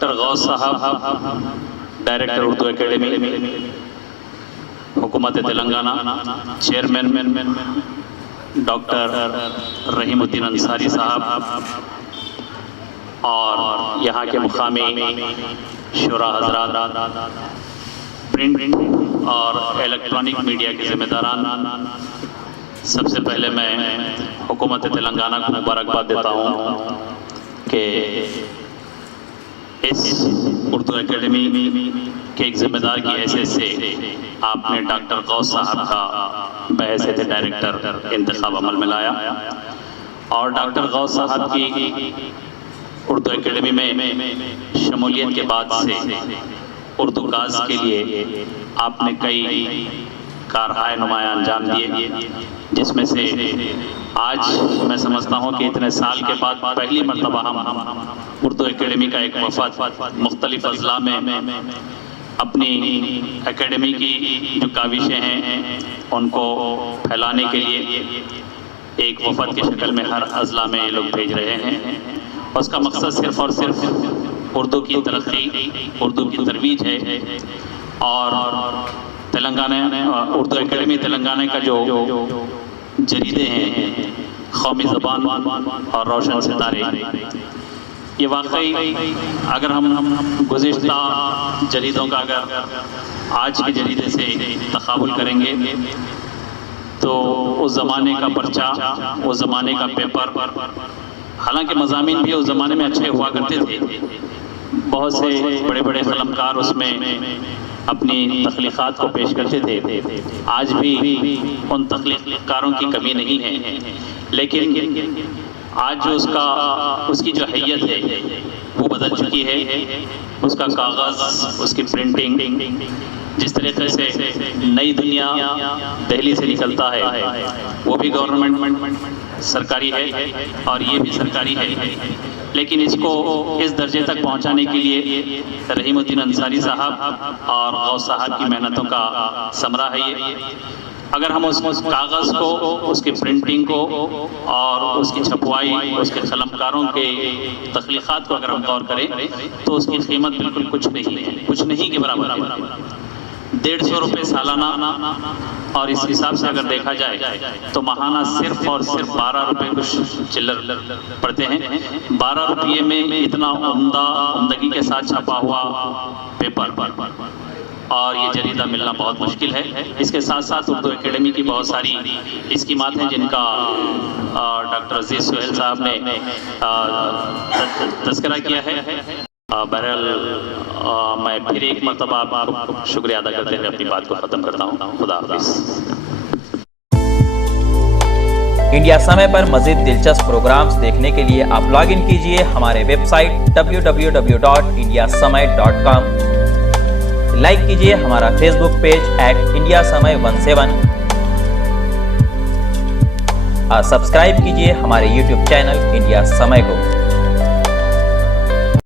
Doctor غوث صاحب director Urdu academy حکومت Telangana, chairman doctor رحیم الدین انصاری صاحب اور یہاں کے مقامی شورا حضرات، پرنٹ اور الیکٹرانک میڈیا کے ذمہ داران، سب سے پہلے میں حکومت تلنگانہ کو مبارکباد دیتا ہوں کہ اس اردو اکیڈمی کے ایک ذمہ دار کی حیثیت سے آپ نے ڈاکٹر غوث صاحب کا بحیثیت ڈائریکٹر انتخاب عمل میں لایا، اور ڈاکٹر غوث صاحب کی اردو اکیڈمی میں شمولیت کے بعد سے اردو کاز کے لیے آپ نے کئی کارہائے نمایاں انجام دیے، جس میں سے آج میں سمجھتا ہوں کہ اتنے سال کے بعد پہلی مرتبہ ہم اردو اکیڈمی کا ایک وفد مختلف اضلاع میں اپنی اکیڈمی کی جو کاوشیں ہیں ان کو پھیلانے کے لیے ایک وفد کی شکل میں ہر اضلاع میں یہ لوگ بھیج رہے ہیں۔ اس کا مقصد صرف اور صرف اردو کی ترقی، اردو کی ترویج ہے، اور تلنگانہ اردو اکیڈمی تلنگانہ کا جو جریدے ہیں قومی زبان اور روشن ستارے، یہ واقعی اگر ہم گزشتہ جریدوں کا اگر آج کے جریدے سے تقابل کریں گے تو اس زمانے کا پرچہ، اس زمانے کا پیپر، حالانکہ مضامین بھی اس زمانے میں اچھے ہوا کرتے تھے، بہت سے بڑے بڑے قلمکار اس میں اپنی تخلیقات کو پیش کرتے تھے، آج بھی ان تخلیقکاروں کی کمی نہیں ہے، لیکن آج جو اس کی جو حیت ہے وہ بدل چکی ہے۔ اس کا کاغذ، اس کی پرنٹنگ، جس طریقے سے نئی دنیا دہلی سے نکلتا ہے وہ بھی گورنمنٹ سرکاری ہے اور یہ بھی سرکاری ہے، لیکن اس کو اس درجے تک پہنچانے کے لیے رحیم الدین انصاری صاحب اور غوث صاحب کی محنتوں کا ثمرہ ہے یہ۔ اگر ہم اس کاغذ کو، اس کی پرنٹنگ کو اور اس کی چھپوائی، اس کے قلمکاروں کے تخلیقات کو اگر ہم غور کریں تو اس کی قیمت بالکل کچھ نہیں ہے، کچھ نہیں کے برابر ہے۔ 150 روپے سالانہ، اور اس حساب سے اگر دیکھا جائے تو ماہانہ صرف اور صرف 12 روپے کچھ چلر پڑتے ہیں۔ 12 روپے میں اتنا عمدگی کے ساتھ چھپا ہوا پیپر اور یہ جریدہ ملنا بہت مشکل ہے۔ اس کے ساتھ ساتھ اردو اکیڈمی کی بہت ساری اسکیمات ہیں جن کا ڈاکٹر عزیز سہیل صاحب نے تذکرہ کیا ہے۔ بہرحال میں پھر ایک مرتبہ آپ کو شکریہ ادا کرتے ہوئے اپنی بات کو ختم کرتا ہوں۔ خدا حافظ۔ انڈیا سمے پر مزید دلچسپ پروگرامز دیکھنے کے لیے آپ لاگ ان کیجئے ہمارے ویب سائٹ www.indiasamay.com، لائک کیجئے ہمارا فیس بک پیج @IndiaSamay17، اور سبسکرائب کیجئے ہمارے یوٹیوب چینل انڈیا سمے کو۔